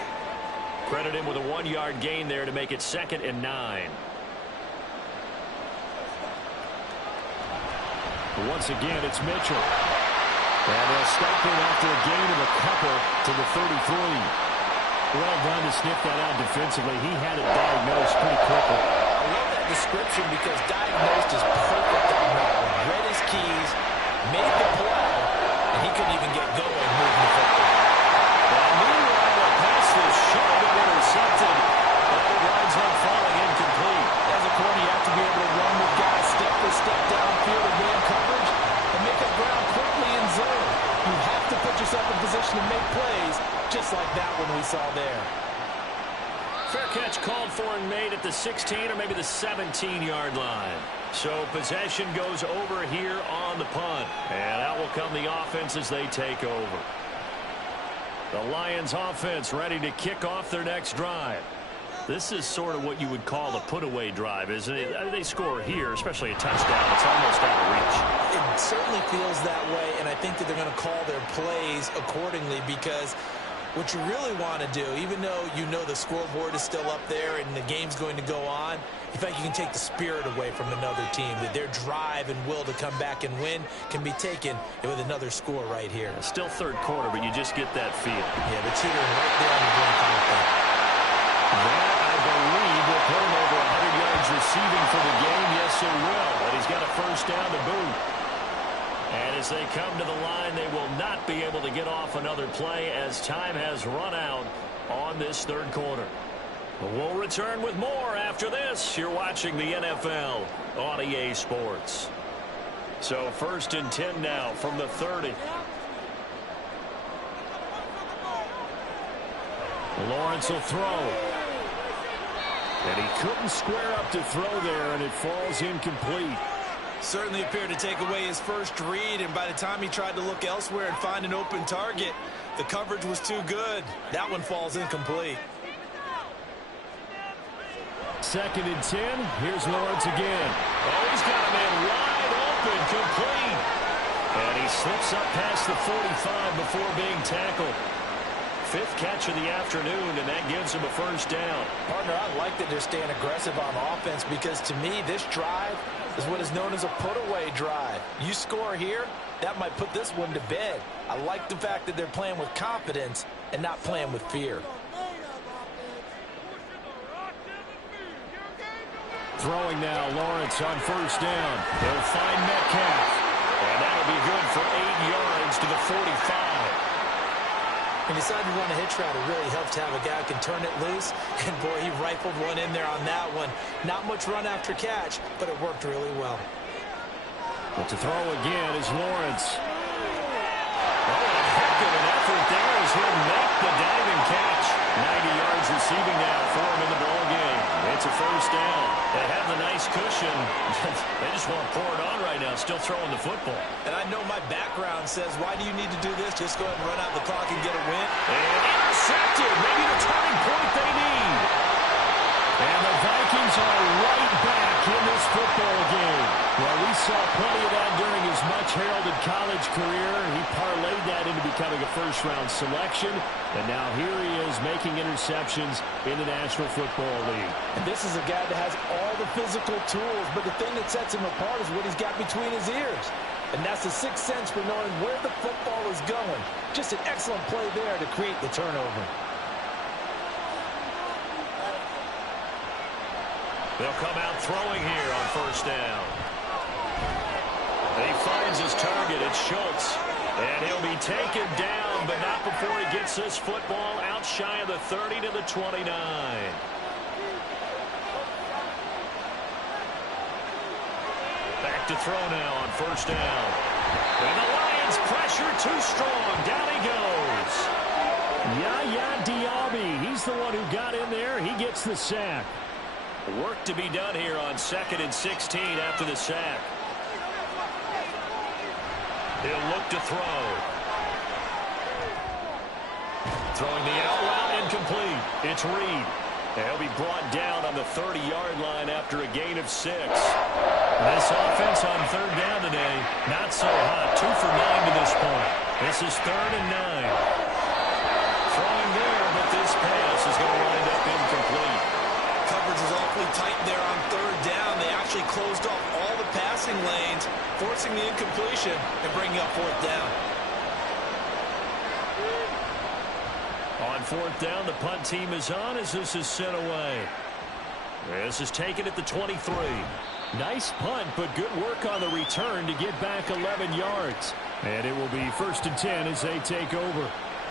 Credit him with a 1-yard gain there to make it 2nd and 9. Once again, it's Mitchell. And they'll stop him after a gain of a couple to the 33. Well done to sniff that out defensively. He had it diagnosed pretty quickly. I love that description because diagnosed is perfect on that one. Read his keys, made the play, and he couldn't even get going moving the football. And meanwhile, the pass is should have been intercepted, but it winds up falling incomplete. As a corner, you have to be able to run with guys step for step downfield and man coverage and make up ground quickly in zone. You have to put yourself in position to make plays, just like that one we saw there. Fair catch called for and made at the 16 or maybe the 17-yard line. So possession goes over here on the punt. And out will come the offense as they take over. The Lions offense ready to kick off their next drive. This is sort of what you would call a put-away drive, isn't it? I mean, they score here, especially a touchdown. It's almost out of reach. It certainly feels that way, and I think that they're going to call their plays accordingly because what you really want to do, even though you know the scoreboard is still up there and the game's going to go on, you think you can take the spirit away from another team, that their drive and will to come back and win can be taken with another score right here. Still third quarter, but you just get that feel. Yeah, they're teetering right there on the brink of it. That, I believe, will put him over 100 yards receiving for the game. Yes, it will. And he's got a first down to boot. And as they come to the line, they will not be able to get off another play as time has run out on this third quarter. We'll return with more after this. You're watching the NFL on EA Sports. So 1st and 10 now from the 30. Lawrence will throw. And he couldn't square up to throw there, and it falls incomplete. Certainly appeared to take away his first read, and by the time he tried to look elsewhere and find an open target, the coverage was too good. That one falls incomplete. 2nd and 10. Here's Lawrence again. Oh, he's got a man wide open, complete. And he slips up past the 45 before being tackled. 5th catch of the afternoon, and that gives him a first down. Partner, I like that they're staying aggressive on offense because to me, this drive is what is known as a put-away drive. You score here, that might put this one to bed. I like the fact that they're playing with confidence and not playing with fear. Throwing now, Lawrence on first down. He'll find Metcalf. And that'll be good for 8 yards to the 45. He decided to run a hitch route. It really helps to have a guy who can turn it loose. And, boy, he rifled one in there on that one. Not much run after catch, but it worked really well. But to throw again is Lawrence. Oh, a heck of an effort there as he'll make the diving catch. 90 yards receiving now for him in the ball game. It's a first down. They have the nice cushion. They just want to pour it on right now, still throwing the football. And I know my background says, why do you need to do this? Just go ahead and run out the clock and get a win. And intercepted. Maybe the turning point they need. And the Vikings are right back in this football game. Well, we saw plenty of that during his much-heralded college career. He parlayed that into becoming a first-round selection. And now here he is making interceptions in the National Football League. And this is a guy that has all the physical tools, but the thing that sets him apart is what he's got between his ears. And that's the sixth sense for knowing where the football is going. Just an excellent play there to create the turnover. They'll come out throwing here on first down. He finds his target. It's Schultz. And he'll be taken down, but not before he gets this football out shy of the 30 to the 29. Back to throw now on first down. And the Lions pressure too strong. Down he goes. Yaya Diaby, he's the one who got in there. He gets the sack. Work to be done here on 2nd and 16 after the sack. He'll look to throw. Throwing the out route, incomplete. It's Reed. He'll be brought down on the 30-yard line after a gain of 6. This offense on third down today, not so hot. 2 for 9 to this point. This is 3rd and 9. Throwing there, but this pass is going to wind up incomplete. Coverage is awfully tight there on third down. They actually closed off all the passing lanes, forcing the incompletion and bringing up fourth down. On fourth down, the punt team is on as this is sent away. This is taken at the 23. Nice punt, but good work on the return to get back 11 yards. And it will be 1st and 10 as they take over.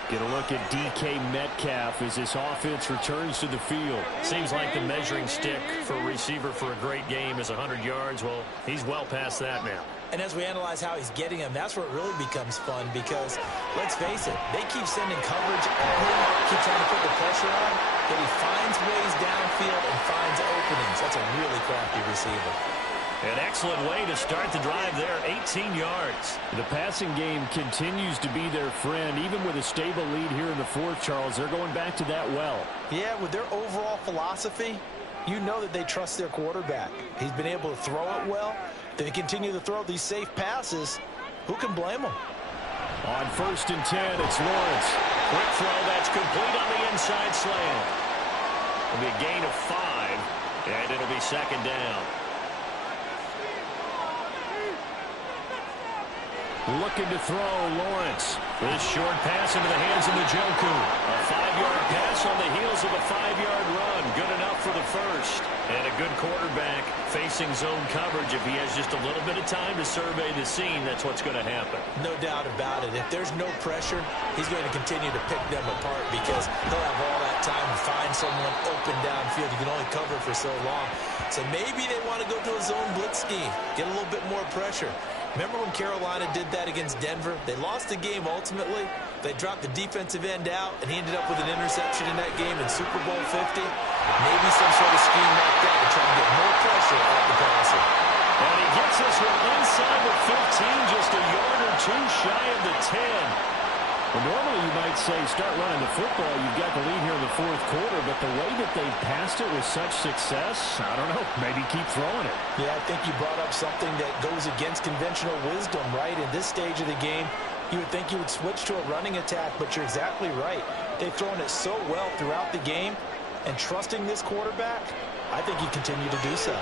Get a look at DK Metcalf as this offense returns to the field. Seems like the measuring stick for a receiver for a great game is 100 yards. Well, he's well past that now. And as we analyze how he's getting them, that's where it really becomes fun because, let's face it, they keep sending coverage at him, keep trying to put the pressure on, but he finds ways downfield and finds openings. That's a really crafty receiver. An excellent way to start the drive there, 18 yards. The passing game continues to be their friend. Even with a stable lead here in the fourth, Charles, they're going back to that well. Yeah, with their overall philosophy, you know that they trust their quarterback. He's been able to throw it well. They continue to throw these safe passes. Who can blame them? On 1st and 10, it's Lawrence. Quick throw, that's complete on the inside slant. It'll be a gain of 5, and it'll be 2nd down. Looking to throw, Lawrence. This short pass into the hands of Njoku. A 5-yard pass on the heels of a 5-yard run. Good enough for the first. And a good quarterback facing zone coverage. If he has just a little bit of time to survey the scene, that's what's going to happen. No doubt about it. If there's no pressure, he's going to continue to pick them apart because he'll have all that time to find someone open downfield. You can only cover for so long. So maybe they want to go to a zone blitz scheme, get a little bit more pressure. Remember when Carolina did that against Denver? They lost the game ultimately. They dropped the defensive end out, and he ended up with an interception in that game in Super Bowl 50. Maybe some sort of scheme like that to try to get more pressure at the passer. And he gets this one inside the 15, just a yard or two shy of the 10. Well, normally you might say start running the football. You've got the lead here in the fourth quarter, but the way that they've passed it with such success, I don't know, maybe keep throwing it. Yeah, I think you brought up something that goes against conventional wisdom, right? In this stage of the game, you would think you would switch to a running attack, but you're exactly right. They've thrown it so well throughout the game, and trusting this quarterback, I think you continue to do so.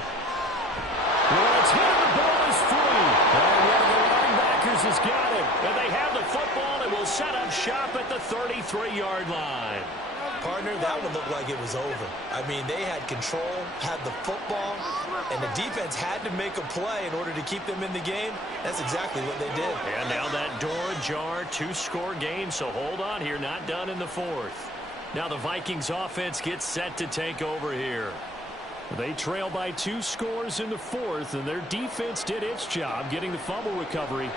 Well, it's hit, and the ball is free. And one of the linebackers has got it. And they have the football and will set up shop at the 33-yard line. Partner, that one looked like it was over. I mean, they had control, had the football, and the defense had to make a play in order to keep them in the game. That's exactly what they did. And now that door ajar, 2-score game, so hold on here, not done in the fourth. Now the Vikings offense gets set to take over here. They trail by 2 scores in the fourth, and their defense did its job getting the fumble recovery.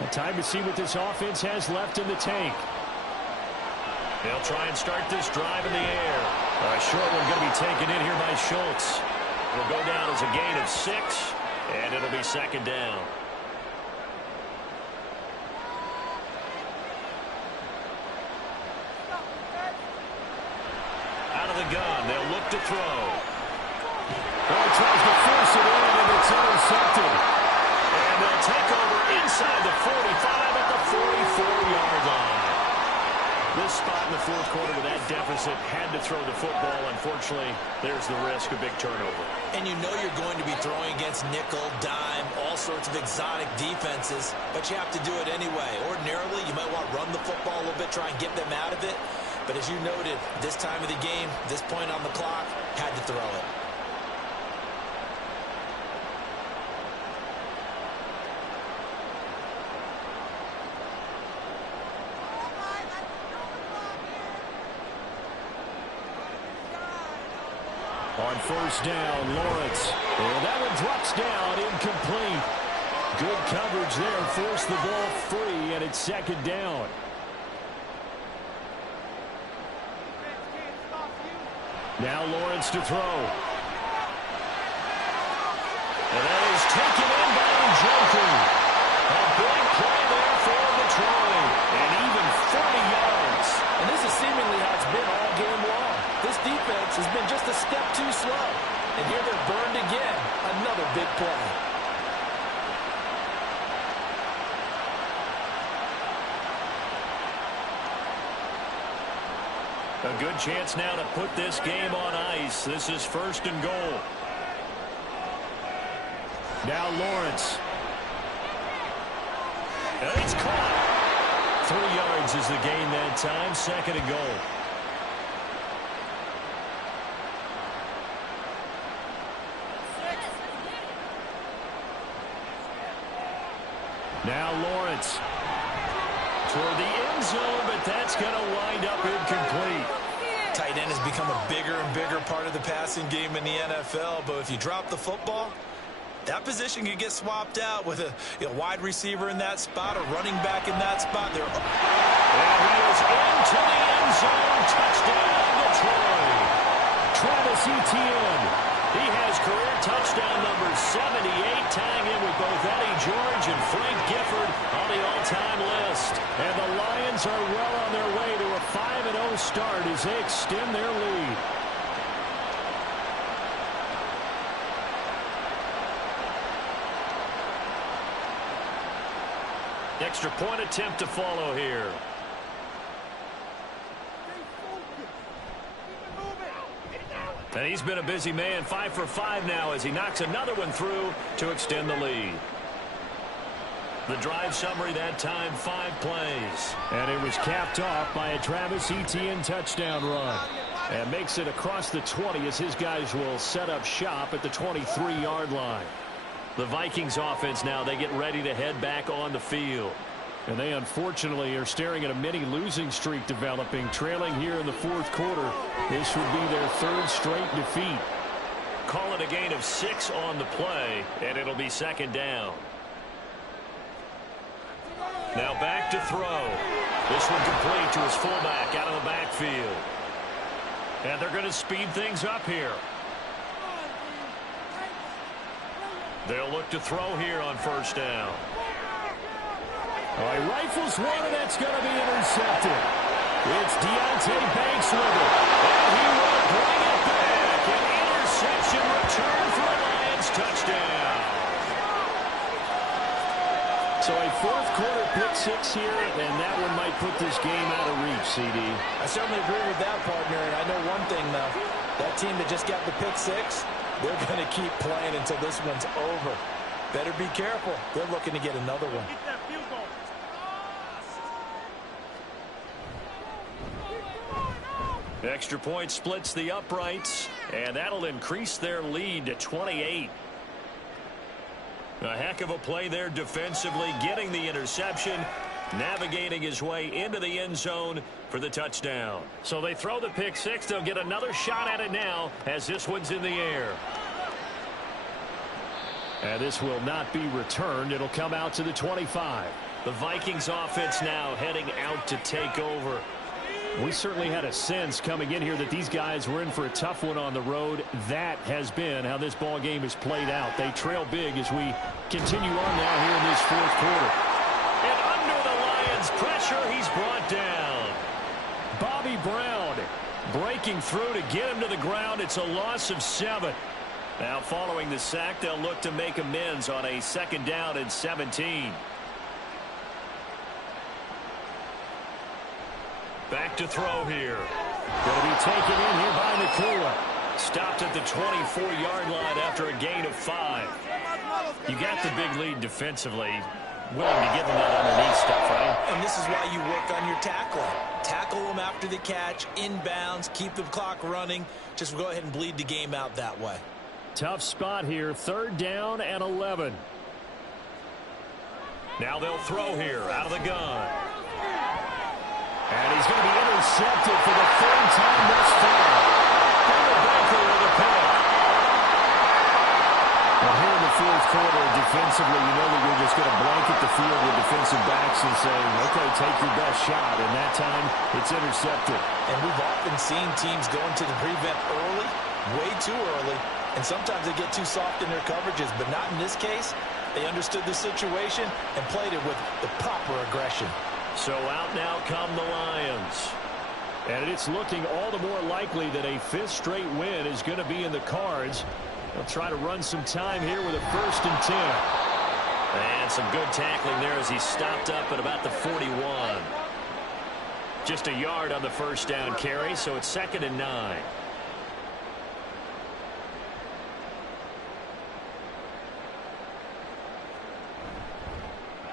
And time to see what this offense has left in the tank. They'll try and start this drive in the air. A short one going to be taken in here by Schultz. It'll go down as a gain of 6, and it'll be second down. Out of the gun, they'll look to throw. Well, he tries to force it in, and it's intercepted. And they'll take over inside the 45 at the 44-yard line. This spot in the fourth quarter with that deficit had to throw the football. Unfortunately, there's the risk of big turnover. And you know you're going to be throwing against nickel, dime, all sorts of exotic defenses, but you have to do it anyway. Ordinarily, you might want to run the football a little bit, try and get them out of it. But as you noted, this time of the game, this point on the clock, had to throw it. On first down, Lawrence. And that one drops down, incomplete. Good coverage there, forced the ball free, and it's second down. Now Lawrence to throw. And that is taken in by Njoku. A big play there for Detroit. And even 40 yards. And this is seemingly how it's been all game long. This defense has been just a step too slow. And here they're burned again. Another big play. A good chance now to put this game on ice. This is first and goal. Now Lawrence. And it's caught. 3 yards is the gain that time. Second and goal. Now Lawrence. Toward the end zone, but that's going to wind up incomplete. Tight end has become a bigger and bigger part of the passing game in the NFL, but if you drop the football, that position can get swapped out with a wide receiver in that spot, a running back in that spot. And he is into the end zone. Touchdown, Detroit. Travis Etienne. He has career touchdown number 78, tying in with both Eddie George and Frank Gifford on the all-time list. And the Lions are well on their way to a 5-0 start as they extend their lead. Extra point attempt to follow here. And he's been a busy man, 5 for 5 now as he knocks another one through to extend the lead. The drive summary that time, 5 plays. And it was capped off by a Travis Etienne touchdown run. And makes it across the 20 as his guys will set up shop at the 23-yard line. The Vikings offense now, they get ready to head back on the field. And they unfortunately are staring at a mini losing streak developing, trailing here in the fourth quarter. This would be their 3rd straight defeat. Call it a gain of 6 on the play, and it'll be second down. Now back to throw. This one complete to his fullback out of the backfield. And they're going to speed things up here. They'll look to throw here on first down. All right, rifles one, and that's going to be intercepted. It's Deonte Banks with it. And he will bring it back. An interception return for a Lions touchdown. So a fourth quarter pick 6 here, and that one might put this game out of reach, CD. I certainly agree with that, partner. And I know one thing, though. That team that just got the pick 6, They're going to keep playing until this one's over. Better be careful. They're looking to get another one. Extra point splits the uprights, and that'll increase their lead to 28. A heck of a play there defensively, getting the interception, navigating his way into the end zone for the touchdown. So they throw the pick six. They'll get another shot at it now as this one's in the air. And this will not be returned. It'll come out to the 25. The Vikings offense now heading out to take over. We certainly had a sense coming in here that these guys were in for a tough one on the road. That has been how this ball game has played out. They trail big as we continue on now here in this fourth quarter. And under the Lions' pressure, he's brought down. Bobby Brown breaking through to get him to the ground. It's a loss of 7. Now following the sack, they'll look to make amends on a 2nd down and 17. Back to throw here. Going to be taken in here by Nakua. Stopped at the 24-yard line after a gain of 5. You got the big lead defensively. Willing to give them that underneath stuff, right? And this is why you work on your tackling. Tackle them after the catch, inbounds, keep the clock running. Just go ahead and bleed the game out that way. Tough spot here. 3rd down and 11. Now they'll throw here out of the gun. And he's going to be intercepted for the 3rd time thus far. Baker with a pick. Well, here in the 4th quarter, defensively, you know that you're just going to blanket the field with defensive backs and say, okay, take your best shot. And that time, it's intercepted. And we've often seen teams go into the prevent early, way too early, and sometimes they get too soft in their coverages, but not in this case. They understood the situation and played it with the proper aggression. So out now come the Lions. And it's looking all the more likely that a 5th straight win is going to be in the cards. They'll try to run some time here with a 1st and 10. And some good tackling there as he stopped up at about the 41. Just a yard on the 1st down carry, so it's 2nd and 9.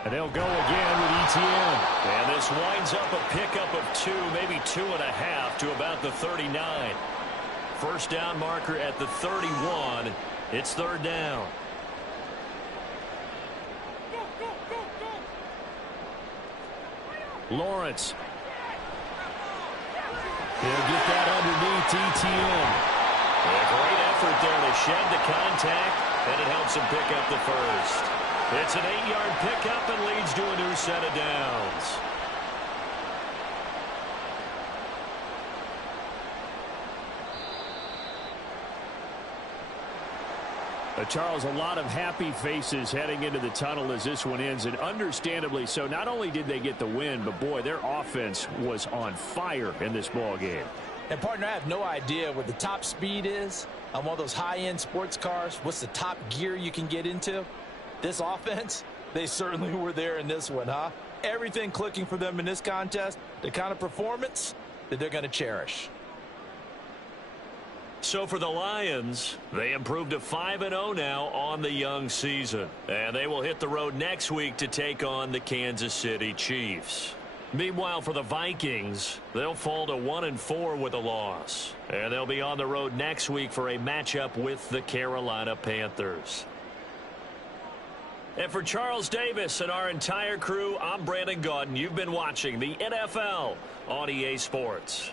And they'll go again with ETN. And this winds up a pickup of 2, maybe 2.5 to about the 39. 1st down marker at the 31. It's 3rd down. Lawrence. He'll get that underneath ETN. A great effort there to shed the contact, and it helps him pick up the 1st. It's an 8-yard pickup and leads to a new set of downs. Charles, a lot of happy faces heading into the tunnel as this one ends, and understandably so. Not only did they get the win, but boy, their offense was on fire in this ball game. And partner, I have no idea what the top speed is on one of those high-end sports cars. What's the top gear you can get into? This offense, they certainly were there in this one, huh? Everything clicking for them in this contest, the kind of performance that they're going to cherish. So for the Lions, they improved to 5-0 now on the young season. And they will hit the road next week to take on the Kansas City Chiefs. Meanwhile, for the Vikings, they'll fall to 1-4 with a loss. And they'll be on the road next week for a matchup with the Carolina Panthers. And for Charles Davis and our entire crew, I'm Brandon Gaudin. You've been watching the NFL on EA Sports.